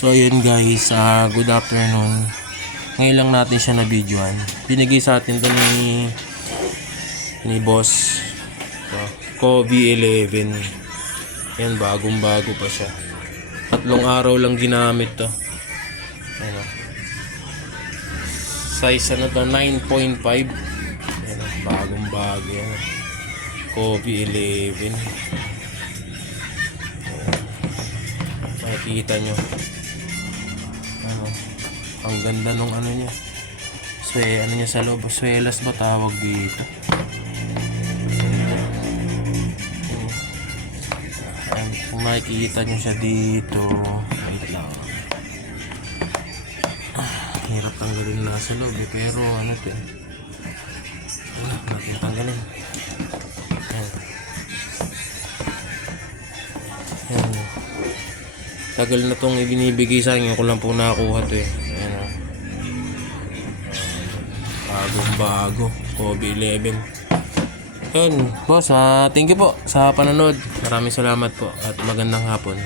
So ayun guys, good afternoon. Ngayon lang natin siya na videoan. Binigay sa atin to ni boss. So, Kobe 11. Yan, bagong bago pa siya. 3 araw lang ginamit to. Ano? Size ano to, 9.5. Yan, bagong bago yan. Kobe 11. Makikita nyo. Ano, ang ganda nung ano niya. Ano niya sa loob, swelas ba tawag dito? Kung makikita nyo siya dito, wait lang. Hirap tanggalin na sa loob pero ano to eh. Natin tanggalin. Ayan. Tagal na tong ibinibigay sa akin, ko lang po nakakuha to eh. Ayan o. Bagong bago, Kobe 11. Ayan, boss, thank you po sa panonood. Maraming salamat po at magandang hapon.